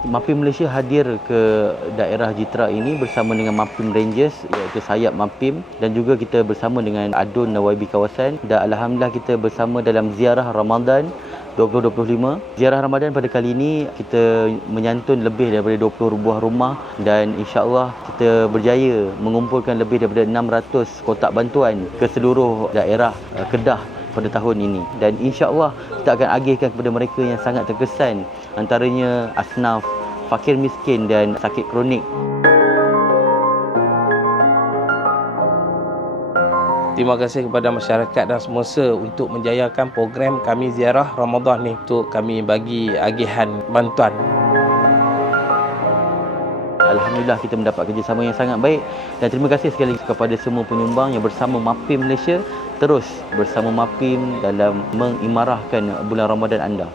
MAPIM Malaysia hadir ke daerah Jitra ini bersama dengan MAPIM Rangers iaitu sayap MAPIM dan juga kita bersama dengan ADUN YB kawasan dan Alhamdulillah kita bersama dalam ziarah Ramadan 2025. Ziarah Ramadan pada kali ini kita menyantun lebih daripada 20 buah rumah dan insya-Allah kita berjaya mengumpulkan lebih daripada 600 kotak bantuan ke seluruh daerah uh, Kedah pada tahun ini. Dan insya-Allah kita akan agihkan kepada mereka yang sangat terkesan antaranya asnaf fakir miskin dan sakit kronik. Terima kasih kepada masyarakat dan semasa untuk menjayakan program kami ziarah Ramadan ni untuk kami bagi agihan bantuan. Alhamdulillah kita mendapat kerjasama yang sangat baik. Dan terima kasih sekali kepada semua penyumbang yang bersama MAPIM Malaysia terus bersama MAPIM dalam mengimarahkan bulan Ramadan anda.